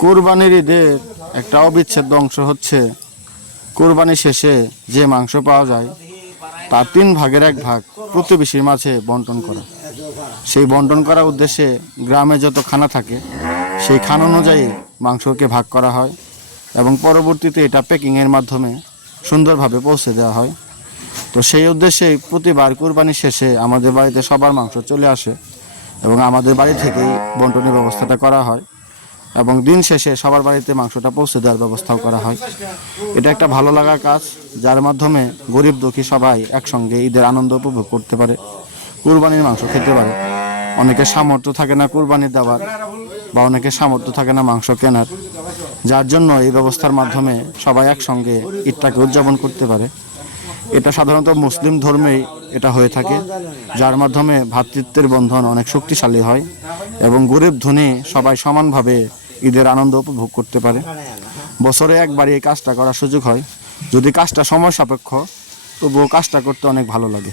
কুরবানির ঈদের একটা অবিচ্ছেদ্য অংশ হচ্ছে কুরবানি শেষে যে মাংস পাওয়া যায় তার 3 ভাগের 1 ভাগ প্রতিবেশীর মাঝে বন্টন করা। সেই বন্টন করার উদ্দেশ্যে গ্রামে যত খানা থাকে সেই খানা অনুযায়ী মাংসকে ভাগ করা হয় এবং পরবর্তীতে এটা প্যাকিংয়ের মাধ্যমে সুন্দরভাবে পৌঁছে দেওয়া হয়। তো সেই উদ্দেশ্যেই প্রতিবার কুরবানি শেষে আমাদের বাড়িতে সবার মাংস চলে আসে এবং আমাদের বাড়ি থেকেই বন্টনের ব্যবস্থাটা করা হয় এবং দিন শেষে সবার বাড়িতে মাংসটা পৌঁছে দেওয়ার ব্যবস্থাও করা হয়। এটা একটা ভালো লাগার কাজ, যার মাধ্যমে গরিব দুঃখী সবাই একসঙ্গে ঈদের আনন্দ উপভোগ করতে পারে, কুরবানির মাংস খেতে পারে। অনেকের সামর্থ্য থাকে না কুরবানি দেওয়ার বা অনেকের সামর্থ্য থাকে না মাংস কেনার, যার জন্য এই ব্যবস্থার মাধ্যমে সবাই একসঙ্গে ঈদটাকে উদযাপন করতে পারে। এটা সাধারণত মুসলিম ধর্মেই এটা হয়ে থাকে, যার মাধ্যমে ভ্রাতৃত্বের বন্ধন অনেক শক্তিশালী হয় এবং গরিব ধনী সবাই সমানভাবে ঈদের আনন্দ উপভোগ করতে পারে। বছরে একবারই এই কাজটা করার সুযোগ হয়, যদি কাজটা সময় সাপেক্ষ তবুও কাজটা করতে অনেক ভালো লাগে।